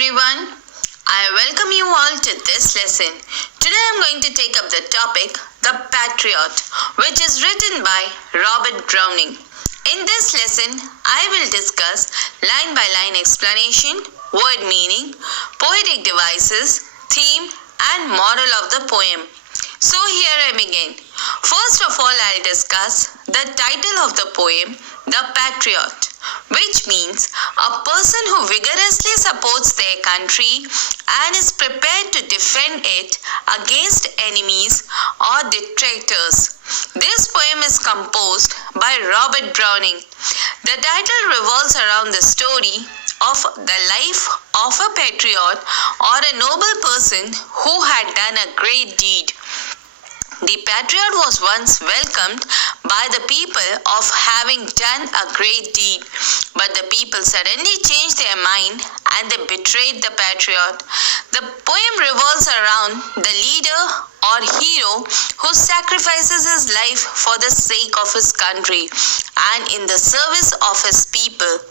everyone. I welcome you all to this lesson. Today I am going to take up the topic, The Patriot, which is written by Robert Browning. In this lesson, I will discuss line-by-line explanation, word meaning, poetic devices, theme, and moral of the poem. So here I begin. First of all, I'll discuss the title of the poem, The Patriot, which means a person who vigorously supports their country and is prepared to defend it against enemies or detractors. This poem is composed by Robert Browning. The title revolves around the story of the life of a patriot or a noble person who had done a great deed. The patriot was once welcomed by the people of having done a great deed, but the people suddenly changed their mind and they betrayed the patriot. The poem revolves around the leader or hero who sacrifices his life for the sake of his country and in the service of his people,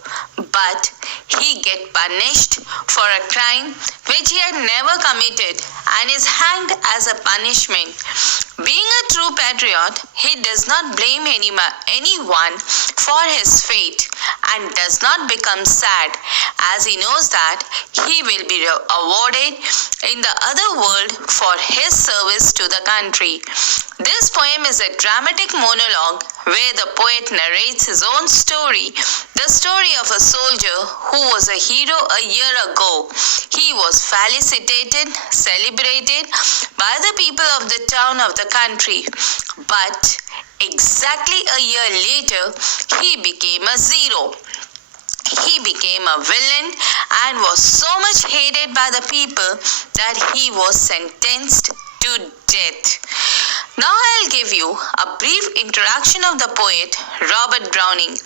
but he gets punished for a crime which he had never committed and is hanged as a punishment. Being a true patriot, he does not blame anyone for his fate and does not become sad, as he knows that he will be awarded in the other world for his service to the country. This poem is a dramatic monologue where the poet narrates his own story, the story of a soldier who was a hero a year ago. He was felicitated, celebrated by the people of the town of the country, but exactly a year later, he became a zero. He became a villain and was so much hated by the people that he was sentenced to death. Now I'll give you a brief introduction of the poet Robert Browning.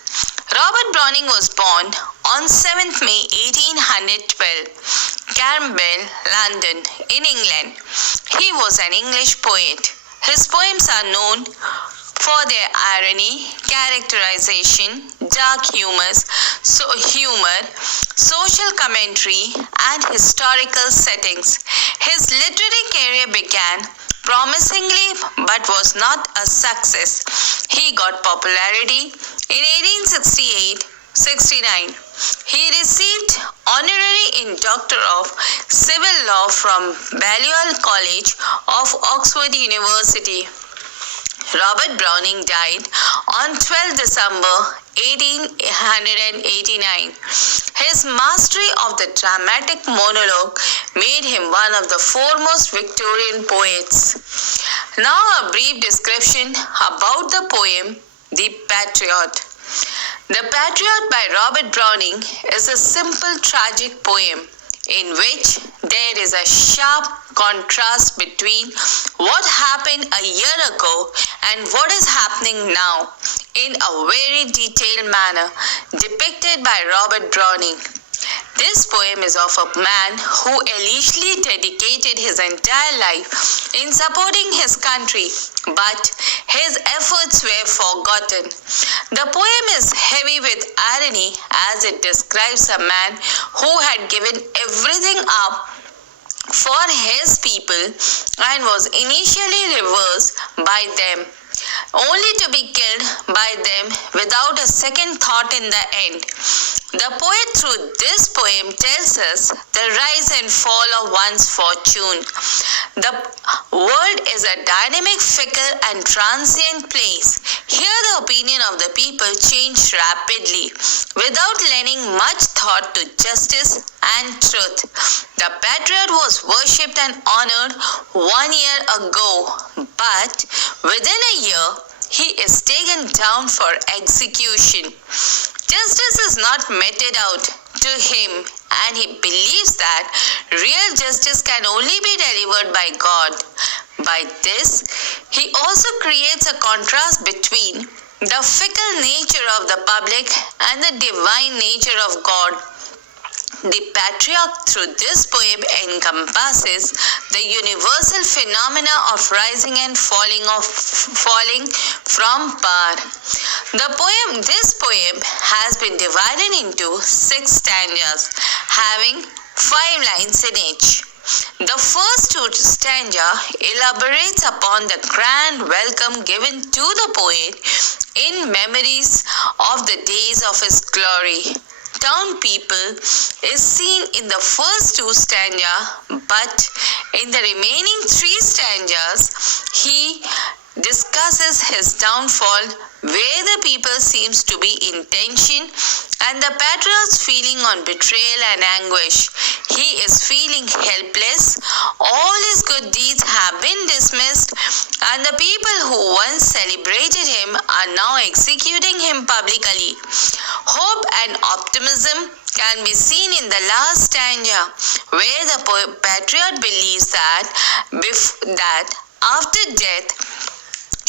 Robert Browning was born on 7th May 1812, Camberwell, London, in England. He was an English poet. His poems are known for their irony, characterization, dark humor, social commentary, and historical settings. His literary career began promisingly but was not a success. He got popularity in 1868-69. He received honorary in Doctor of Civil Law from Balliol College of Oxford University. Robert Browning died on 12 December 1889. His mastery of the dramatic monologue made him one of the foremost Victorian poets. Now a brief description about the poem, The Patriot. The Patriot by Robert Browning is a simple tragic poem in which there is a sharp contrast between what happened a year ago and what is happening now in a very detailed manner depicted by Robert Browning. This poem is of a man who allegedly dedicated his entire life in supporting his country, but his efforts were forgotten. The poem is heavy with irony as it describes a man who had given everything up for his people and was initially reversed by them, only to be killed by them without a second thought in the end. The poet through this poem tells us the rise and fall of one's fortune. The world is a dynamic, fickle and transient place. Here the opinion of the people changed rapidly without lending much thought to justice and truth. The patriot was worshipped and honored 1 year ago, but within a year he is taken down for execution. Justice is not meted out to him, and he believes that real justice can only be delivered by God. By this, he also creates a contrast between the fickle nature of the public and the divine nature of God. The patriot through this poem encompasses the universal phenomena of rising and falling from power. This poem has been divided into 6 stanzas, having 5 lines in each. The first two stanza elaborates upon the grand welcome given to the poet in memories of the days of his glory. Town people is seen in the first two stanzas, but in the remaining 3 stanzas, he discusses his downfall, where the people seems to be in tension, and the patriot's feeling on betrayal and anguish. He is feeling helpless. All his good deeds have been dismissed, and the people who once celebrated him are now executing him publicly. Hope and optimism can be seen in the last stanza, where the patriot believes that after death,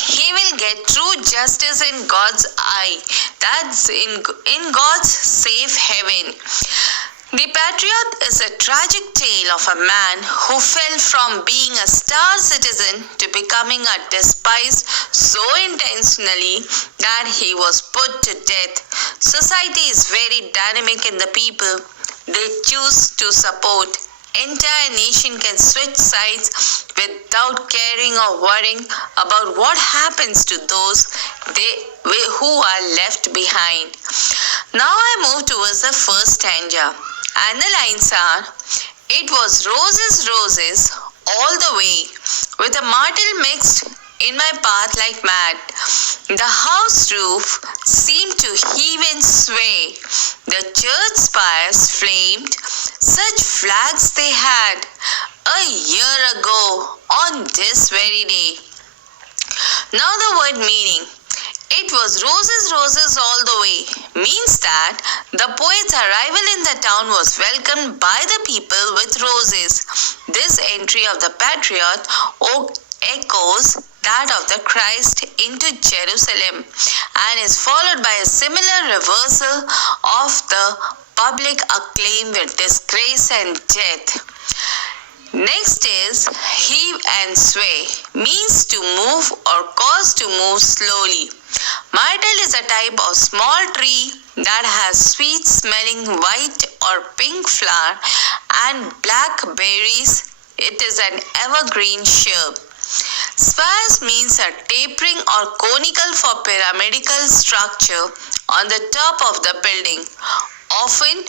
he will get true justice in God's eye, that's in God's safe heaven. The Patriot is a tragic tale of a man who fell from being a star citizen to becoming a despised so intentionally that he was put to death. Society is very dynamic in the people they choose to support. Entire nation can switch sides without caring or worrying about what happens to those who are left behind. Now I move towards the first stanza, and the lines are: it was roses, roses all the way, with a myrtle mixed in my path like mad. The house roof seemed to heave and sway. The church spires flamed. Such flags they had a year ago on this very day. Now the word meaning. It was roses, roses all the way means that the poet's arrival in the town was welcomed by the people with roses. This entry of the Patriot echoes that of the Christ into Jerusalem and is followed by a similar reversal of the public acclaim with disgrace and death. Next is heave and sway, means to move or cause to move slowly. Myrtle is a type of small tree that has sweet smelling white or pink flower and black berries. It is an evergreen shrub. Spires means a tapering or conical for pyramidal structure on the top of the building, often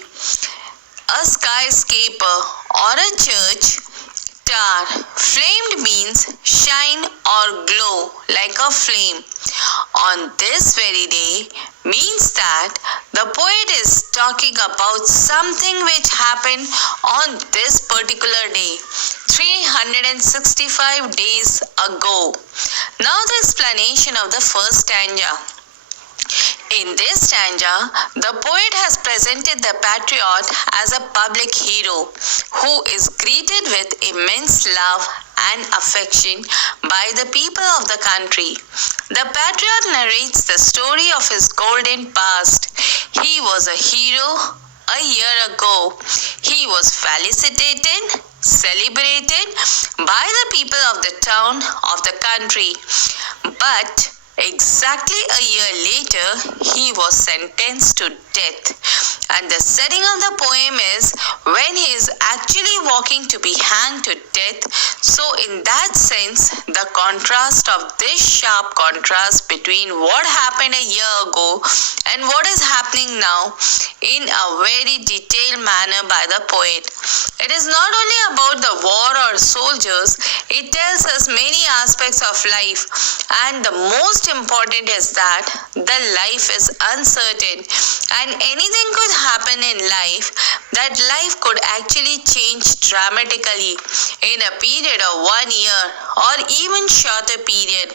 a skyscraper or a church tower. Flamed means shine or glow like a flame. On this very day means that the poet is talking about something which happened on this particular day, 365 days ago. Now the explanation of the first stanza. In this stanza, the poet has presented the patriot as a public hero who is greeted with immense love and affection by the people of the country. The patriot narrates the story of his golden past. He was a hero a year ago. He was felicitated, celebrated by the people of the town, of the country. But exactly a year later, he was sentenced to death. And the setting of the poem is when he is actually walking to be hanged to death. So in that sense, the contrast of this sharp contrast between what happened a year ago and what is happening now in a very detailed manner by the poet. It is not only about the war or soldiers, it tells us many aspects of life, and the most important is that the life is uncertain and anything could happen in life. That life could actually change dramatically in a period of 1 year or even shorter period.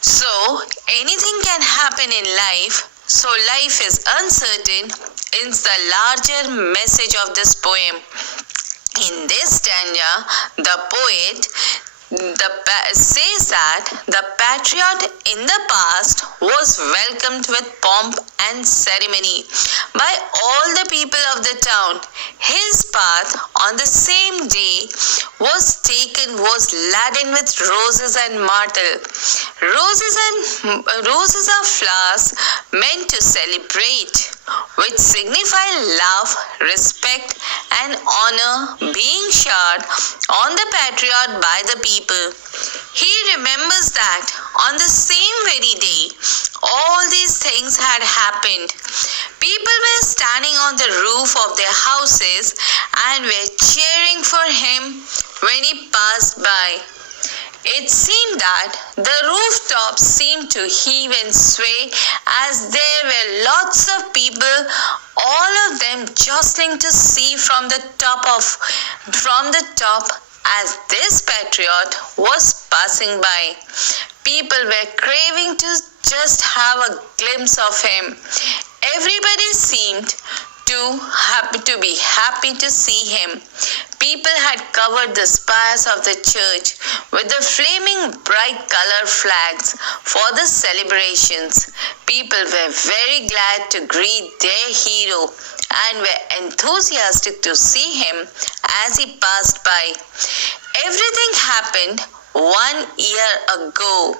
So anything can happen in life. So life is uncertain is the larger message of this poem. In this stanza, the poet says that the patriot in the past was welcomed with pomp and ceremony by all the people of the town. His path on the same day was laden with roses and myrtle. Roses are flowers meant to celebrate. which signify love, respect, and honor being showered on the patriot by the people. He remembers that on the same very day, all these things had happened. People were standing on the roof of their houses and were cheering for him when he passed by. It seemed that the rooftops seemed to heave and sway as there were lots of people, all of them jostling to see from the top as this patriot was passing by. People were craving to just have a glimpse of him. Everybody seemed to be happy to see him. People had covered the spires of the church with the flaming bright color flags for the celebrations. People were very glad to greet their hero and were enthusiastic to see him as he passed by. Everything happened 1 year ago,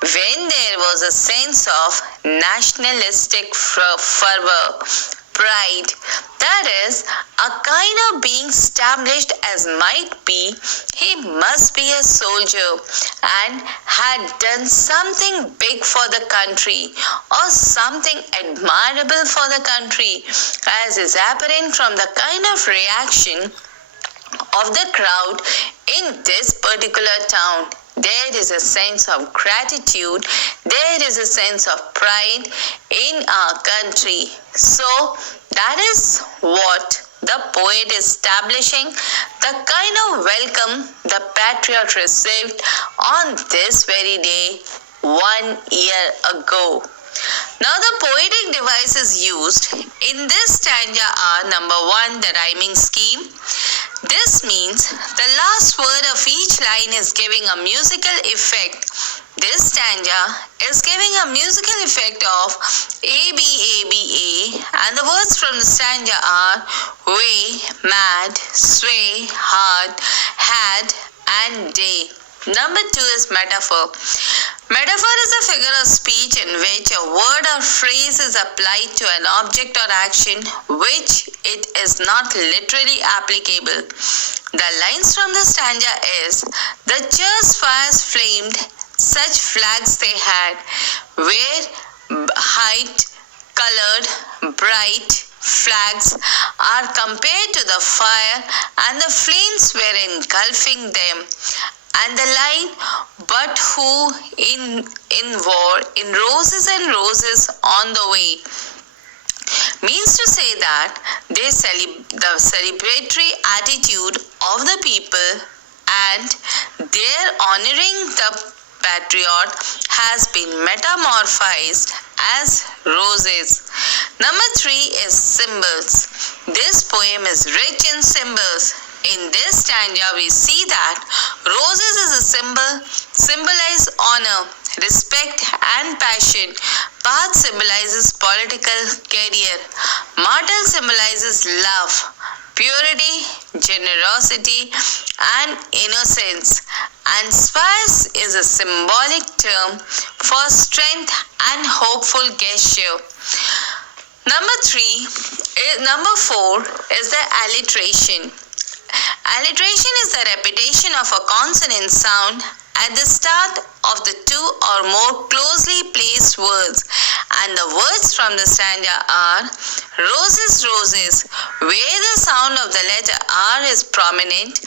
when there was a sense of nationalistic fervor, pride, that is, a kind of being established as might be, he must be a soldier and had done something big for the country or something admirable for the country, as is apparent from the kind of reaction of the crowd in this particular town. There is a sense of gratitude, there is a sense of pride in our country. So that is what the poet is establishing, the kind of welcome the patriot received on this very day 1 year ago. Now the poetic devices used in this stanza are: number 1, the rhyming scheme. This means the last word of each line is giving a musical effect. This stanza is giving a musical effect of A, B, A, B, A, and the words from the stanza are way, mad, sway, hard, had, and day. Number 2 is metaphor. Metaphor is a figure of speech in which a word or phrase is applied to an object or action which it is not literally applicable. The lines from the stanza is: the church fires flamed, such flags they had, where height, colored, bright flags are compared to the fire and the flames were engulfing them. And the line, but who in war, in roses and roses on the way, means to say that the celebratory attitude of the people and their honoring the patriot has been metamorphosed as roses. Number 3 is symbols. This poem is rich in symbols. In this stanza, we see that roses is a symbolize honor, respect, and passion. Path symbolizes political career. Myrtle symbolizes love, purity, generosity, and innocence. And spires is a symbolic term for strength and hopeful gesture. Number 4 is the alliteration. Alliteration is the repetition of a consonant sound at the start of the 2 or more closely placed words, and the words from the stanza are roses, roses, where the sound of the letter R is prominent,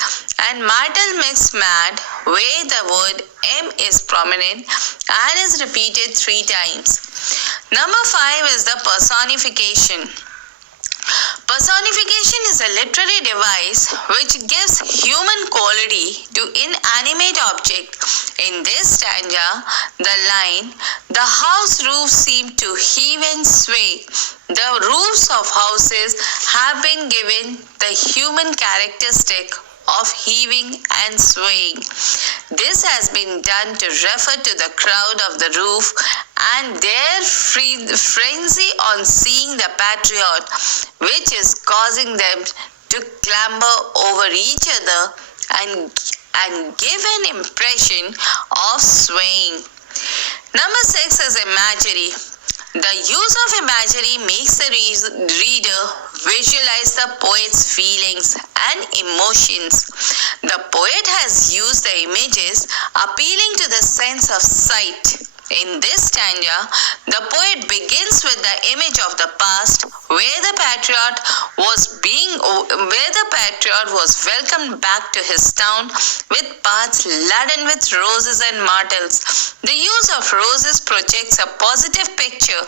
and myrtle mixed mad, where the word M is prominent and is repeated 3 times. Number 5 is the personification. Personification is a literary device which gives human quality to inanimate object. In this stanza, the line, the house roofs seem to heave and sway. The roofs of houses have been given the human characteristic of heaving and swaying. This has been done to refer to the crowd of the roof and their frenzy on seeing the patriot, which is causing them to clamber over each other and give an impression of swaying. Number 6 is imagery. The use of imagery makes the reader visualize the poet's feelings and emotions. The poet has used the images appealing to the sense of sight. In this stanza, the poet begins with the image of the past where the patriot was welcomed back to his town with paths laden with roses and myrtles. The use of roses projects a positive picture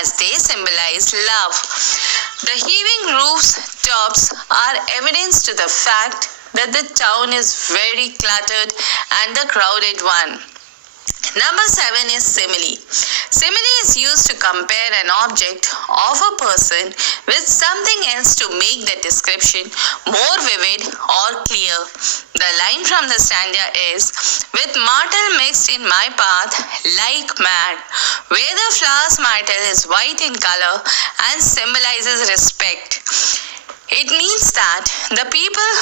as they symbolize love. The heaving rooftops are evidence to the fact that the town is very cluttered and a crowded one. Number 7 is simile. Simile is used to compare an object of a person with something else to make the description more vivid or clear. The line from the stanza is, with myrtle mixed in my path like mad, where the flower's myrtle is white in color and symbolizes respect. It means that the people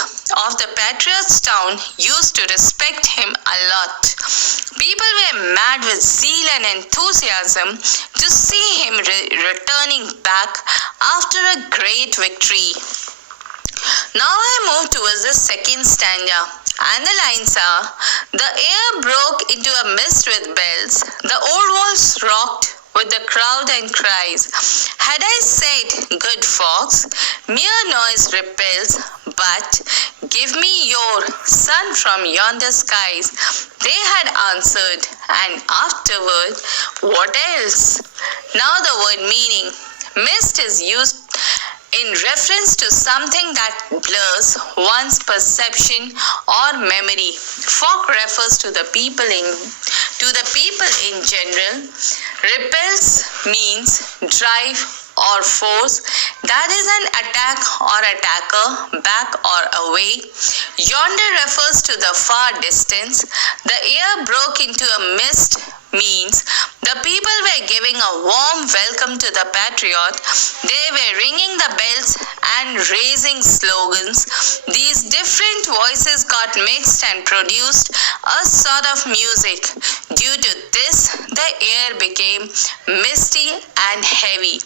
of the Patriot's town used to respect him a lot. People were mad with zeal and enthusiasm to see him returning back after a great victory. Now I move towards the second stanza, and the lines are, the air broke into a mist with bells, the old walls rocked with the crowd and cries. Had I said, good fox, mere noise repels, but give me your sun from yonder skies. They had answered, and afterward, what else? Now the word meaning. Mist is used in reference to something that blurs one's perception or memory. Fog refers to the people in general. Repels means drive or force, that is an attack or attacker, back or away. Yonder refers to the far distance. The air broke into a mist means the people were giving a warm welcome to the patriot. They were ringing the bells and raising slogans. These different voices got mixed and produced a sort of music. Due to this, the air became misty and heavy.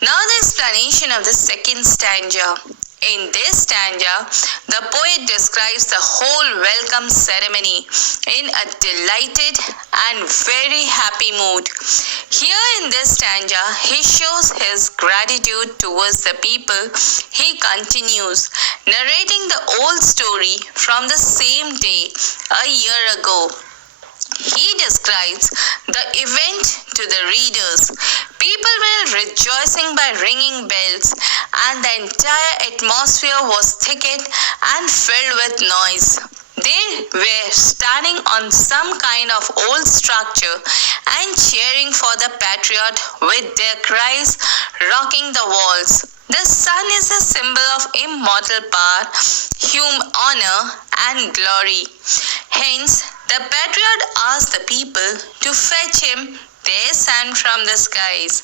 Now the explanation of the second stanza. In this stanza, the poet describes the whole welcome ceremony in a delighted and very happy mood. Here in this stanza, he shows his gratitude towards the people. He continues, narrating the old story from the same day a year ago. He describes the event to the readers. People were rejoicing by ringing bells, and the entire atmosphere was thickened and filled with noise. They were standing on some kind of old structure and cheering for the patriot with their cries rocking the walls. The sun is a symbol of immortal power, honor, and glory. Hence, the patriot asked the people to fetch him their sun from the skies.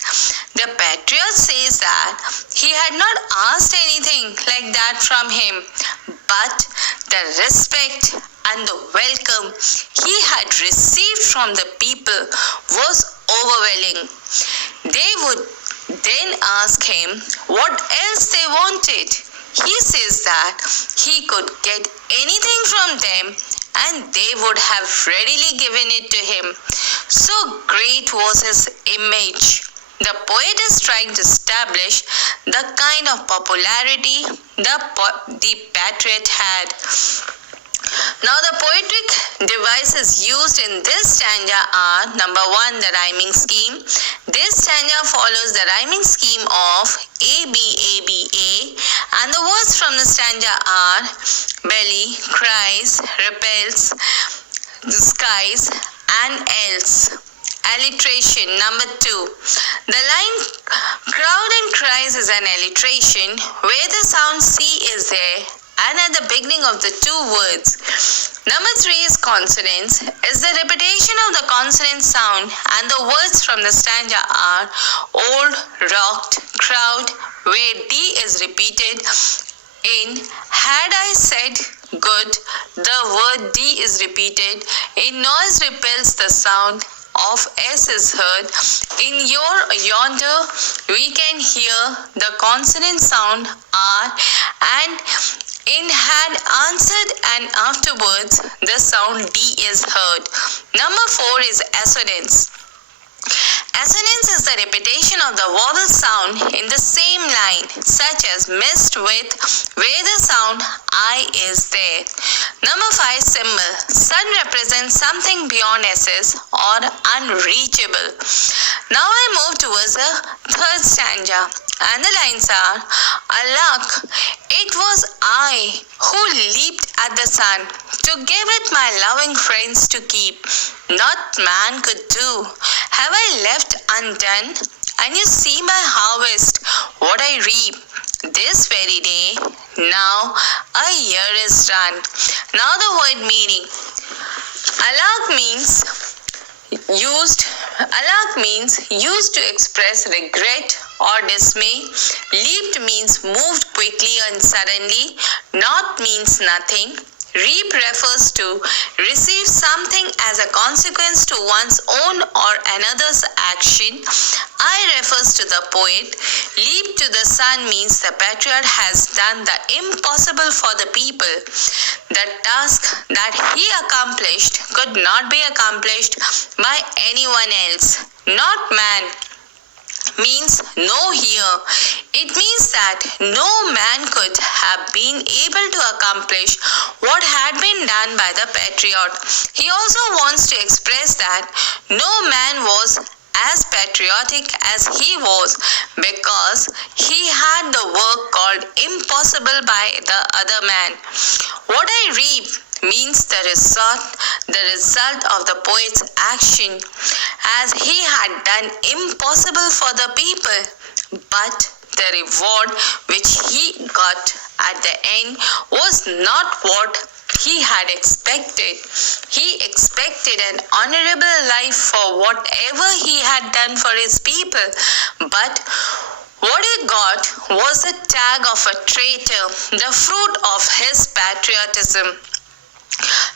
The patriot says that he had not asked anything like that from him, but the respect and the welcome he had received from the people was overwhelming. They would then ask him what else they wanted. He says that he could get anything from them and they would have readily given it to him. So great was his image. The poet is trying to establish the kind of popularity the patriot had. Now the poetic devices used in this stanza are, number 1, the rhyming scheme. This stanza follows the rhyming scheme of A, B, A, B, A, and the words from the stanza are belly, cries, repels, skies, and else. Alliteration. Number 2. The line crowd and cries is an alliteration where the sound C is there and at the beginning of the two words. Number 3 is consonants. Is the repetition of the consonant sound, and the words from the stanza are old, rocked, crowd, where D is repeated. In had I said good, the word D is repeated. In noise repels the sound of S is heard. In your yonder, we can hear the consonant sound R, and in had answered, and afterwards the sound D is heard. Number 4 is assonance. Assonance is the repetition of the vowel sound in the same line, such as missed with, where the sound I is there. Number 5, symbol. Sun represents something beyond S's or unreachable. Now I move towards the third stanza, and the lines are, Alack, it was I who leaped at the sun to give it my loving friends to keep. Not man could do. Have I left undone? And you see my harvest, what I reap. This very day, now a year is done. Now the word meaning. Alack means used to express regret or dismay. Leaped means moved quickly and suddenly. Not means nothing. Reap refers to receive something as a consequence to one's own or another's action. I refers to the poet. Leap to the sun means the patriot has done the impossible for the people. The task that he accomplished could not be accomplished by anyone else, not man. Means no here. It means that no man could have been able to accomplish what had been done by the patriot. He also wants to express that no man was as patriotic as he was because he had the work called impossible by the other man. What I reap means the result of the poet's action, as he had done impossible for the people, but the reward which he got at the end was not what he had expected. He expected an honorable life for whatever he had done for his people, but what he got was the tag of a traitor, the fruit of his patriotism.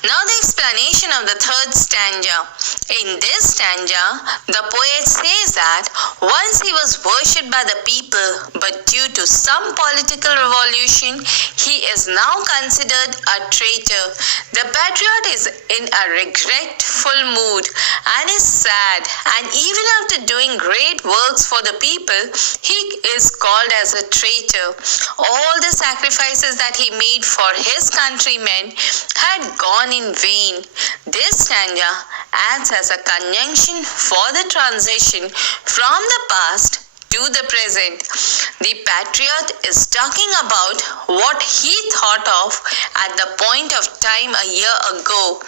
Now the explanation of the third stanza. In this stanza, the poet says that once he was worshipped by the people, but due to some political revolution, he is now considered a traitor. The patriot is in a regretful mood and is sad, and even after doing great works for the people, he is called as a traitor. All the sacrifices that he made for his countrymen had gone in vain. This stanza acts as a conjunction for the transition from the past to the present. The patriot is talking about what he thought of at the point of time a year ago.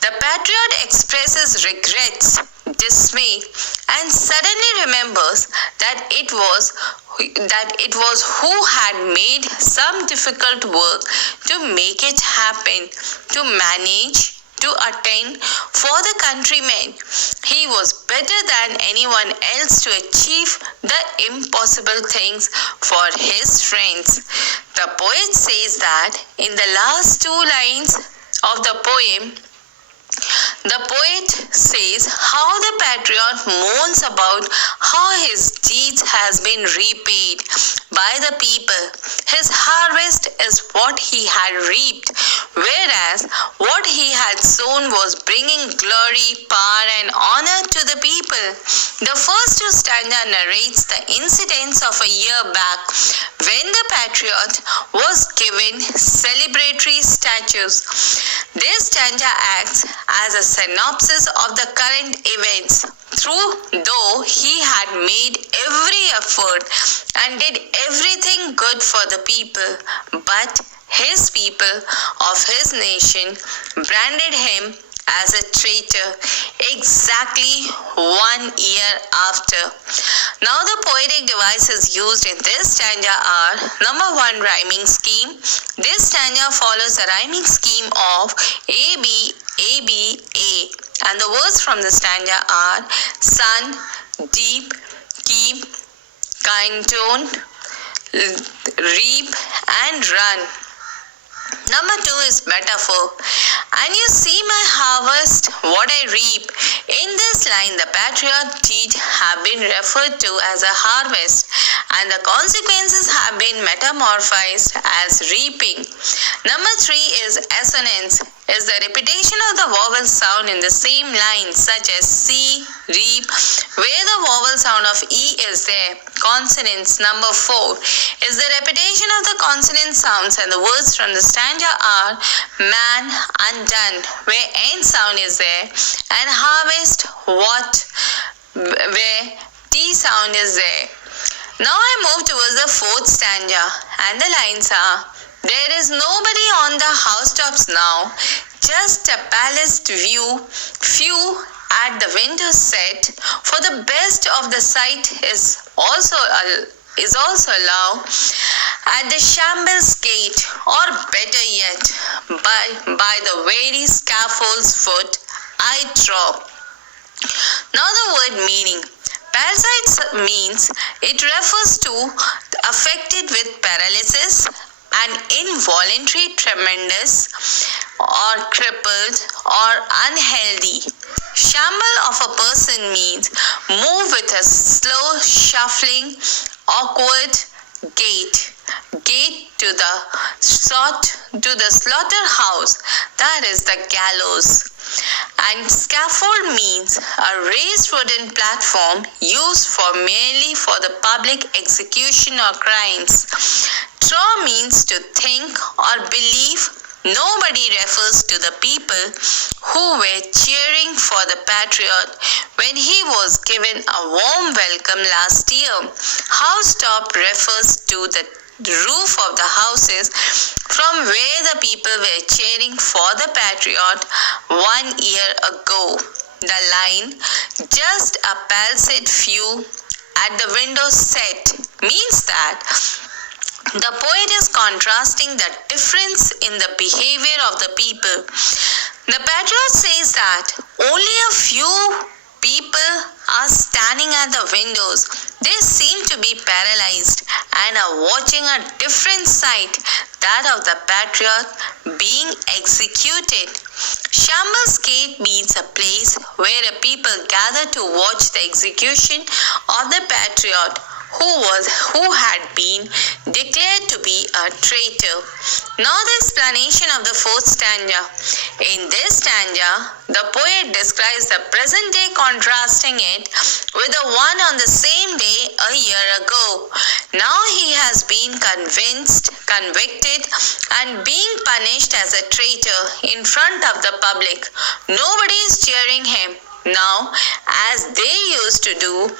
The patriot expresses regrets, dismay, and suddenly remembers that it was who had made some difficult work to make it happen, to manage, to attain for the countrymen. He was better than anyone else to achieve the impossible things for his friends. The poet says that in the last 2 lines of the poem, the poet says how the patriot mourns about how his deeds has been repaid by the people. His harvest is what he had reaped, whereas what he had sown was bringing glory, power, and honor to the people. The first 2 stanzas narrates the incidents of a year back when the patriot was given celebratory statues. This stanza acts as a synopsis of the current events, though he had made every effort and did everything good for the people, but his people of his nation branded him as a traitor exactly 1 year after. Now the poetic devices used in this stanza are: number 1, rhyming scheme. This stanza follows the rhyming scheme of A, B, A, B, A, and the words from the stanza are sun, deep, keep, kind tone, reap, and run. Number 2 is metaphor. And you see my harvest, what I reap. In this line, the patriot deed have been referred to as a harvest, and the consequences have been metamorphosed as reaping. Number 3 is assonance, is the repetition of the vowel sound in the same line, such as see, reap, where the vowel sound of E is there. Consonants. Number 4 is the repetition of the consonant sounds, and the words from the stanza are man, undone, where N sound is there, and harvest, what, where T sound is there. Now I move towards the 4th stanza, and the lines are: there is nobody on the housetops now, just a palaced view, few at the window set, for the best of the sight is also low at the shambles gate, or better yet, by the very scaffold's foot I trow. Now the word meaning. Parasite means it refers to affected with paralysis, an involuntary tremendous, or crippled, or unhealthy. Shamble of a person means move with a slow, shuffling, awkward gait. Gate to the slaughterhouse, that is the gallows. And scaffold means a raised wooden platform used merely for the public execution of crimes. Trow means to think or believe. Nobody refers to the people who were cheering for the patriot when he was given a warm welcome last year. Housetop refers to the roof of the houses from where the people were cheering for the patriot 1 year ago. The line, just a palaced view at the window set, means that the poet is contrasting the difference in the behavior of the people. The patriot says that only a few people are standing at the windows. They seem to be paralyzed and are watching a different sight, that of the patriot being executed. Shambles Gate means a place where a people gather to watch the execution of the patriot who had been declared to be a traitor. Now the explanation of the 4th stanza. In this stanza, the poet describes the present day, contrasting it with the one on the same day a year ago. Now he has been convicted, and being punished as a traitor in front of the public. Nobody is cheering him now as they used to do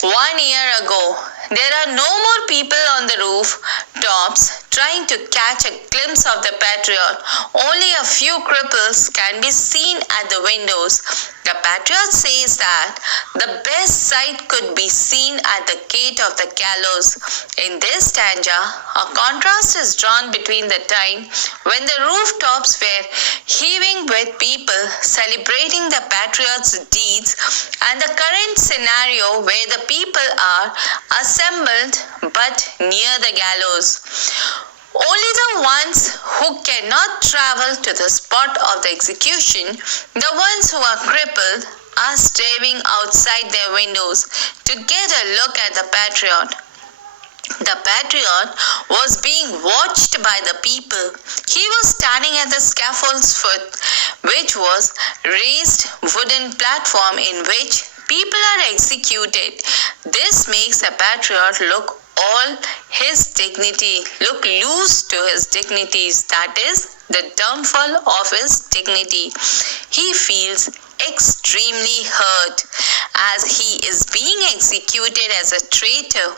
1 year ago. There are no more people on the roof tops trying to catch a glimpse of the patriot. Only a few cripples can be seen at the windows. The patriot says that the best sight could be seen at the gate of the gallows. In this stanza, a contrast is drawn between the time when the rooftops were heaving with people celebrating the patriot's deeds and the current scenario where the people are assembled but near the gallows. Only the ones who cannot travel to the spot of the execution, the ones who are crippled, are staring outside their windows to get a look at the patriot. The patriot was being watched by the people. He was standing at the scaffold's foot, which was raised wooden platform in which people are executed. This makes the patriot look loose to his dignities, that is, the downfall of his dignity. He feels extremely hurt as he is being executed as a traitor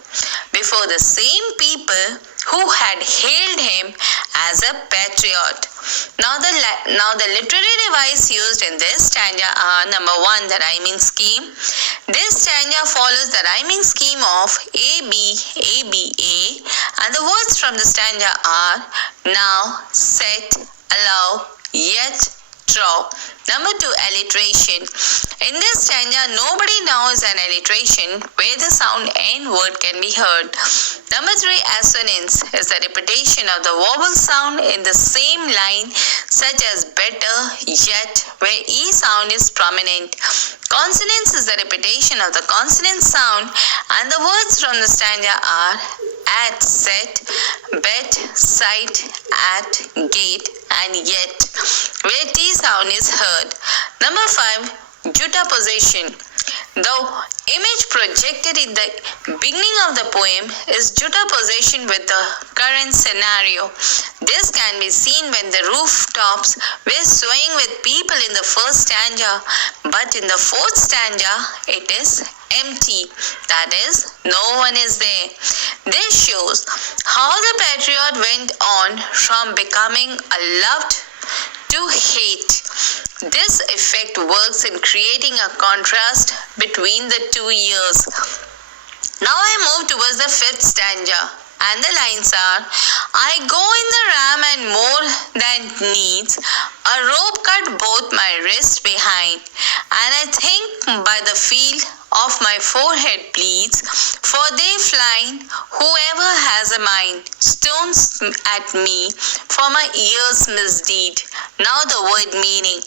before the same people who had hailed him as a patriot. Now the literary device used in this stanza are: number 1, the rhyming scheme. This stanza follows the rhyming scheme of A, B, A, B, A, and the words from the stanza are now, set, allow, yet, trow. straw. Number 2, alliteration. In this stanza, nobody knows an alliteration where the sound and word can be heard. Number 3, assonance is the repetition of the vowel sound in the same line, such as better, yet, where E sound is prominent. Consonance is the repetition of the consonant sound, and the words from the stanza are at, set, bet, sight, at, gate, and yet, where T sound is heard. Number 5, juxtaposition. The image projected in the beginning of the poem is juxtaposition with the current scenario. This can be seen when the rooftops were swaying with people in the first stanza, but in the fourth stanza, it is empty. That is, no one is there. This shows how the patriot went on from becoming a loved to hate. This effect works in creating a contrast between the 2 years. Now I move towards the 5th stanza, and the lines are, I go in the ram and more than needs, a rope cut both my wrists behind, and I think by the feel of my forehead bleeds, for they flying, whoever has a mind, stones at me for my ears misdeed. Now the word meaning.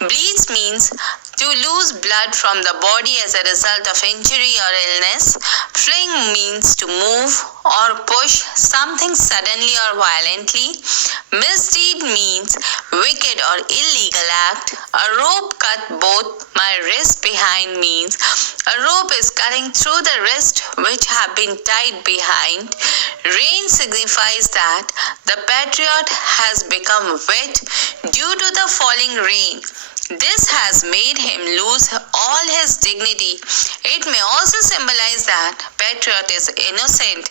Bleeds means to lose blood from the body as a result of injury or illness. Fling means to move or push something suddenly or violently. Misdeed means wicked or illegal act. A rope cut both my wrist behind means a rope is cutting through the wrist which have been tied behind. Rain signifies that the patriot has become wet due to the falling rain. This has made him lose all his dignity. It may also symbolize that patriot is innocent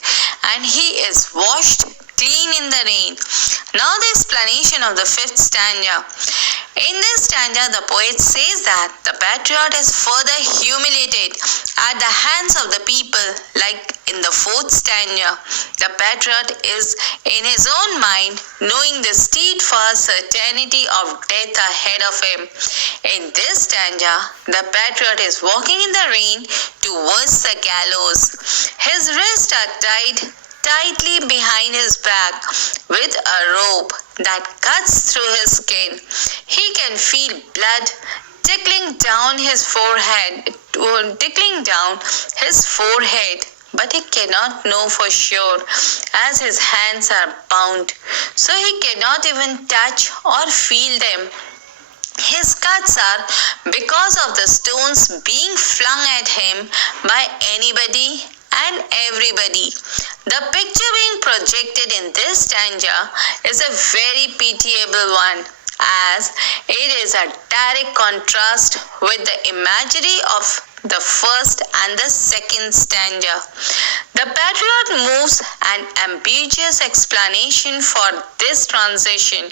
and he is washed clean in the rain. Now the explanation of the 5th stanza. In this stanza, the poet says that the patriot is further humiliated at the hands of the people, like in the 4th stanza. The patriot is in his own mind, knowing the steadfast certainty of death ahead of him. In this stanza, the patriot is walking in the rain towards the gallows. His wrists are tied tightly behind his back with a rope that cuts through his skin. He can feel blood tickling down his forehead, but he cannot know for sure as his hands are bound, so he cannot even touch or feel them. His cuts are because of the stones being flung at him by anybody and everybody. The picture being projected in this stanza is a very pitiable one, as it is a direct contrast with the imagery of the 1st and the 2nd stanza. The patriot moves an ambiguous explanation for this transition,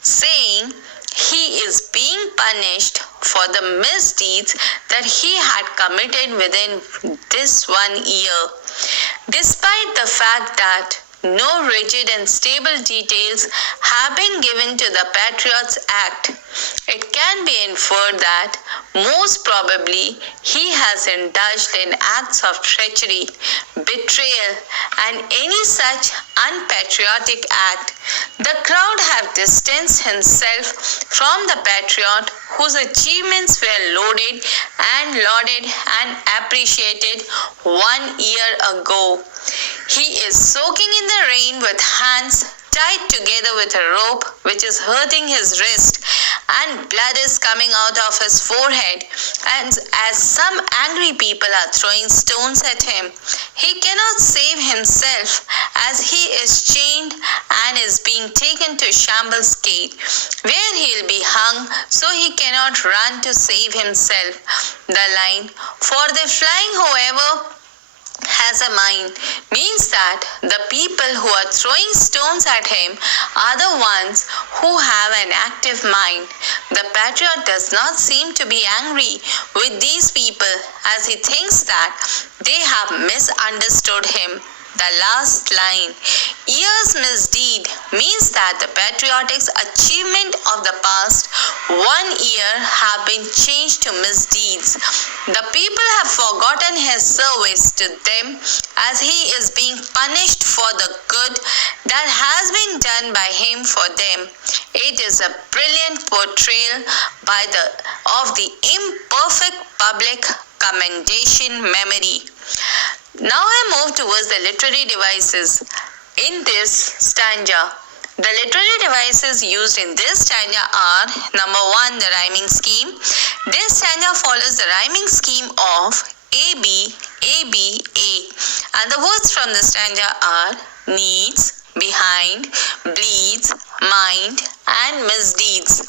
saying he is being punished for the misdeeds that he had committed within this 1 year. Despite the fact that no rigid and stable details have been given to the patriot's act, it can be inferred that most probably he has indulged in acts of treachery, betrayal, and any such unpatriotic act. The crowd have distanced himself from the patriot whose achievements were lauded and appreciated 1 year ago. He is soaking in the rain with hands tied together with a rope which is hurting his wrist, and blood is coming out of his forehead, and as some angry people are throwing stones at him, he cannot save himself as he is chained and is being taken to Shambles Gate, where he'll be hung, so he cannot run to save himself. The line, "For the flying whoever has a mind," means that the people who are throwing stones at him are the ones who have an active mind. The patriot does not seem to be angry with these people, as he thinks that they have misunderstood him. The last line, years misdeed, means that the patriotic achievement of the past 1 year have been changed to misdeeds. The people have forgotten his service to them as he is being punished for the good that has been done by him for them. It is a brilliant portrayal of the imperfect public commendation memory. Now I move towards the literary devices in this stanza. The literary devices used in this stanza are: number 1, the rhyming scheme. This stanza follows the rhyming scheme of A, B, A, B, A. And the words from the stanza are needs, behind, bleeds, mind, and misdeeds.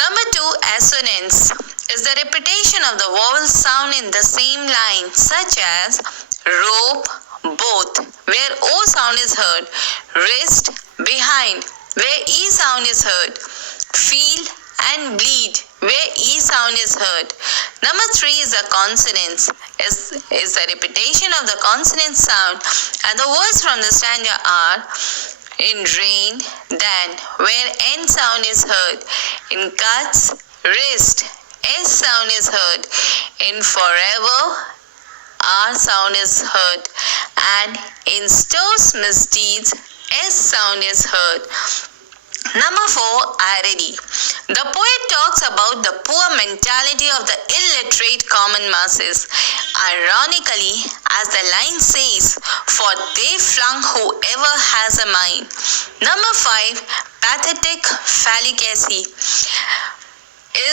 Number 2, assonance is the repetition of the vowel sound in the same line, such as rope, both, where O sound is heard, wrist, behind, where E sound is heard, feel and bleed, where E sound is heard. Number 3 is the consonants, is the repetition of the consonant sound, and the words from the stanza are in rain, then, where N sound is heard, in cuts, wrist, S sound is heard, in forever, R sound is heard, and in stirs misdeeds, S sound is heard. Number 4, irony. The poet talks about the poor mentality of the illiterate common masses. Ironically, as the line says, for they flung whoever has a mind. Number 5, pathetic fallacy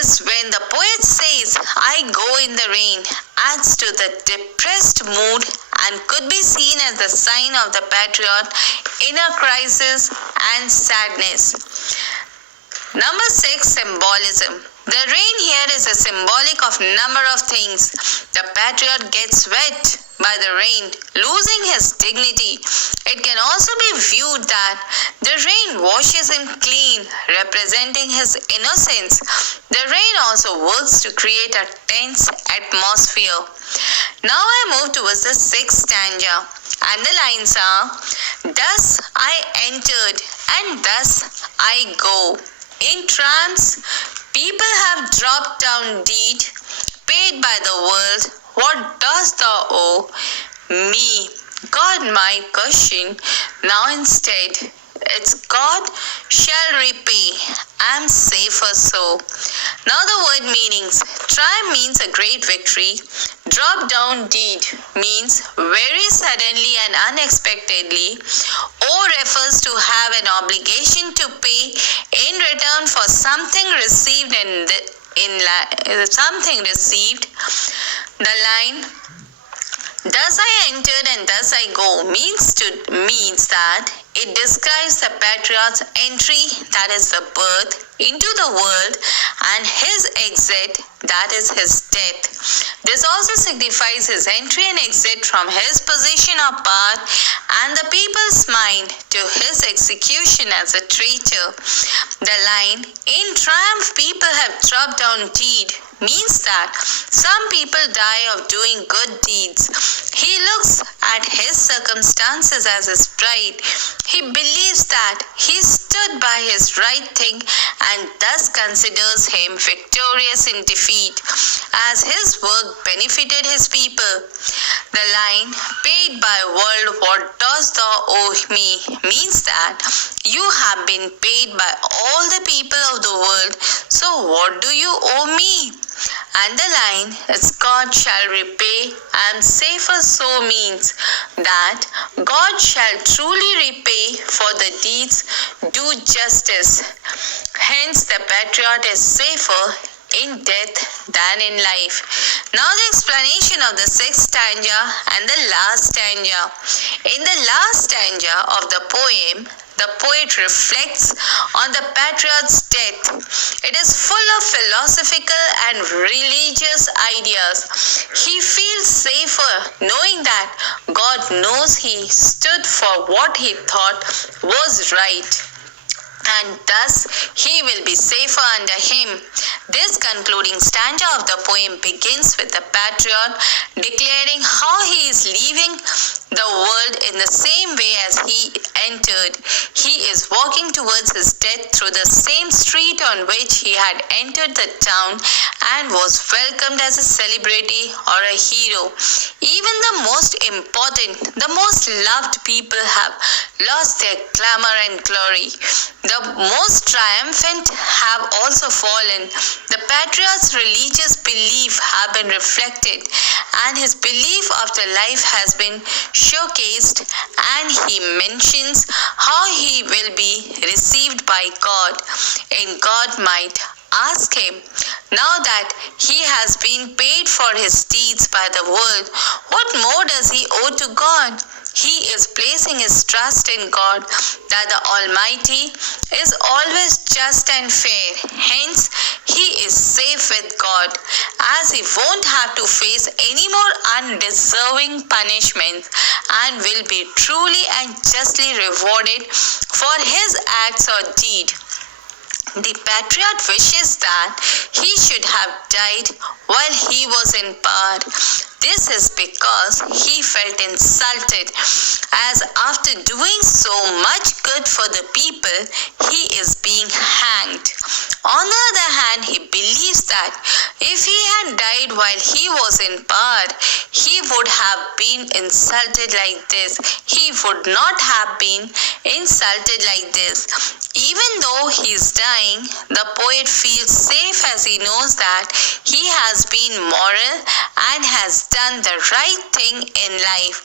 is when the poet says, I go in the rain, adds to the depressed mood and could be seen as the sign of the patriot inner crisis and sadness. Number 6, symbolism. The rain here is a symbolic of number of things. The patriot gets wet by the rain, losing his dignity. It can also be viewed that the rain washes him clean, representing his innocence. The rain also works to create a tense atmosphere. Now I move towards the 6th stanza, and the lines are, thus I entered, and thus I go. In trance, people have dropped down deed, paid by the world. What dost thou owe me? God, my question. Now instead, it's God shall repay. I'm safer so. Now the word meanings. Triumph means a great victory. Drop down deed means very suddenly and unexpectedly. O refers to have an obligation to pay in return for something received The line, thus I entered and thus I go means that it describes the patriot's entry, that is the birth, into the world, and his exit, that is his death. This also signifies his entry and exit from his position of power and the people's mind to his execution as a traitor. The line, in triumph people have dropped down deed, means that some people die of doing good deeds. He looks at his circumstances as his pride. He believes that he stood by his right thing and thus considers him victorious in defeat, as his work benefited his people. The line, paid by world, what dost thou owe me, means that you have been paid by all the people of the world, so what do you owe me? And the line, it's God shall repay, and safer so means that God shall truly repay for the deeds do justice. Hence the patriot is safer in death than in life. Now the explanation of the 6th stanza and the last stanza. In the last stanza of the poem, the poet reflects on the patriot's death. It is full of philosophical and religious ideas. He feels safer knowing that God knows he stood for what he thought was right. and thus he will be safer under him. This concluding stanza of the poem begins with the patriot declaring how he is leaving the world in the same way as he entered. He is walking towards his death through the same street on which he had entered the town and was welcomed as a celebrity or a hero. Even the most important, the most loved people have lost their glamour and glory. The most triumphant have also fallen. The patriot's religious belief have been reflected, and his belief after life has been showcased, and he mentions how he will be received by God. And God might ask him, now that he has been paid for his deeds by the world, what more does he owe to God? He is placing his trust in God, that the Almighty is always just and fair. Hence, he is safe with God, as he won't have to face any more undeserving punishments and will be truly and justly rewarded for his acts or deed. The patriot wishes that he should have died while he was in power. This is because he felt insulted, as after doing so much good for the people, he is being hanged. On the other hand, he believes that if he had died while he was in power, he would have been insulted like this. He would not have been insulted like this. Even though he is dying, the poet feels safe as he knows that he has been moral and has done the right thing in life.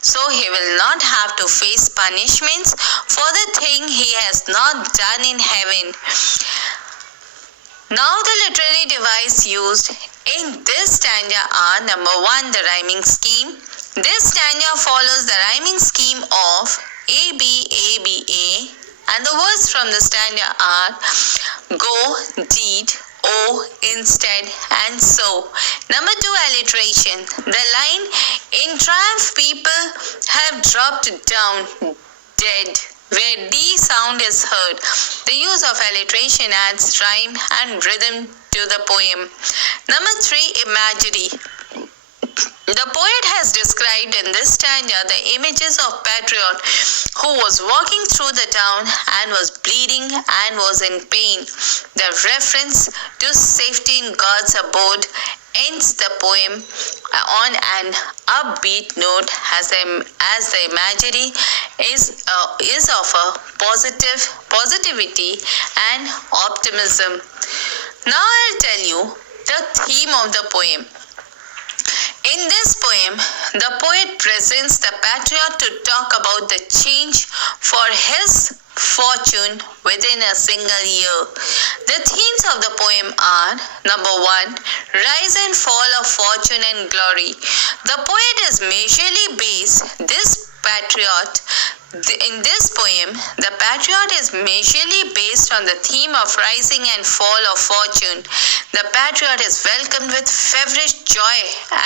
So he will not have to face punishments for the thing he has not done in heaven. Now the literary device used in this stanza are: number 1, the rhyming scheme. This stanza follows the rhyming scheme of A, B, A, B, A, and the words from the stanza are go, did, O, instead, and so. Number 2, alliteration. The line, in triumph people have dropped down, dead, where D sound is heard. The use of alliteration adds rhyme and rhythm to the poem. Number 3, imagery. The poet has described in this stanza the images of Patriot who was walking through the town and was bleeding and was in pain. The reference to safety in God's abode ends the poem on an upbeat note as the imagery is of a positivity and optimism. Now I'll tell you the theme of the poem. In this poem, the poet presents the patriot to talk about the change for his fortune within a single year. The themes of the poem are: number 1, rise and fall of fortune and glory. The poet is majorly based in this poem, the patriot is majorly based on the theme of rising and fall of fortune. The patriot is welcomed with feverish joy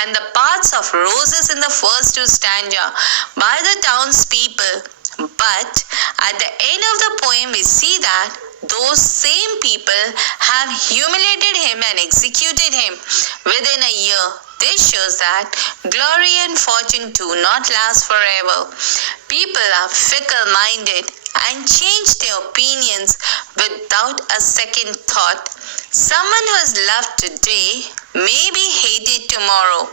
and the paths of roses in the first 2 stanza by the townspeople. But at the end of the poem, we see that those same people have humiliated him and executed him within a year. This shows that glory and fortune do not last forever. People are fickle-minded and change their opinions without a second thought. Someone who is loved today may be hated tomorrow.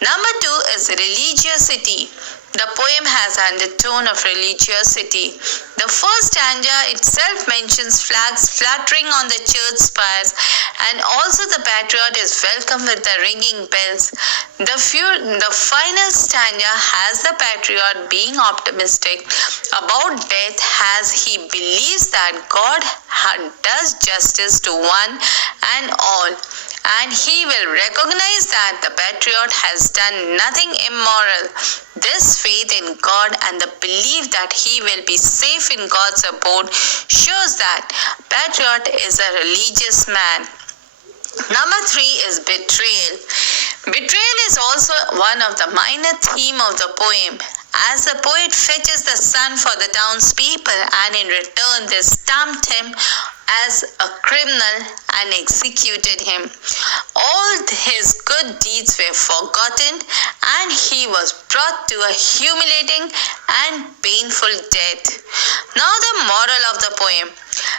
Number 2 is religiosity. The poem has an undertone of religiosity. The first stanza itself mentions flags fluttering on the church spires, and also the patriot is welcomed with the ringing bells. The final stanza has the patriot being optimistic about death, as he believes that God does justice to one and all, and he will recognize that the patriot has done nothing immoral. This faith in God and the belief that he will be safe in God's abode shows that patriot is a religious man. Number 3 is betrayal. Betrayal is also one of the minor theme of the poem, as the poet fetches the sun for the townspeople, and in return they stamped him as a criminal and executed him. All his good deeds were forgotten, and he was brought to a humiliating and painful death. Now the moral of the poem.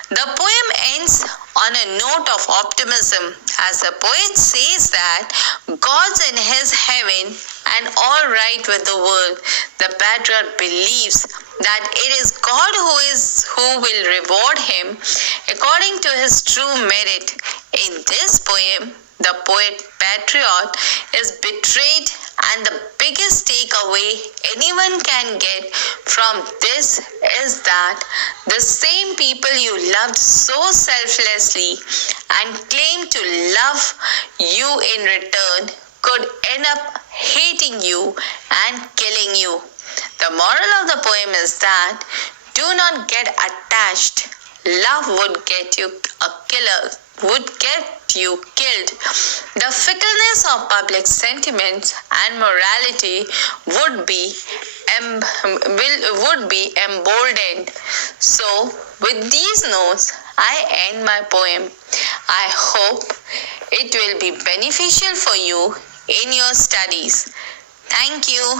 The poem ends on a note of optimism, as the poet says that God's in his heaven and all right with the world. The patriot believes that it is God who will reward him according to his true merit. In this poem, the poet Patriot is betrayed, and the biggest takeaway anyone can get from this is that the same people you loved so selflessly and claim to love you in return could end up hating you and killing you. The moral of the poem is that do not get attached. Love would get you killed. The fickleness of public sentiments and morality would be emboldened. So, with these notes, I end my poem. I hope it will be beneficial for you in your studies. Thank you.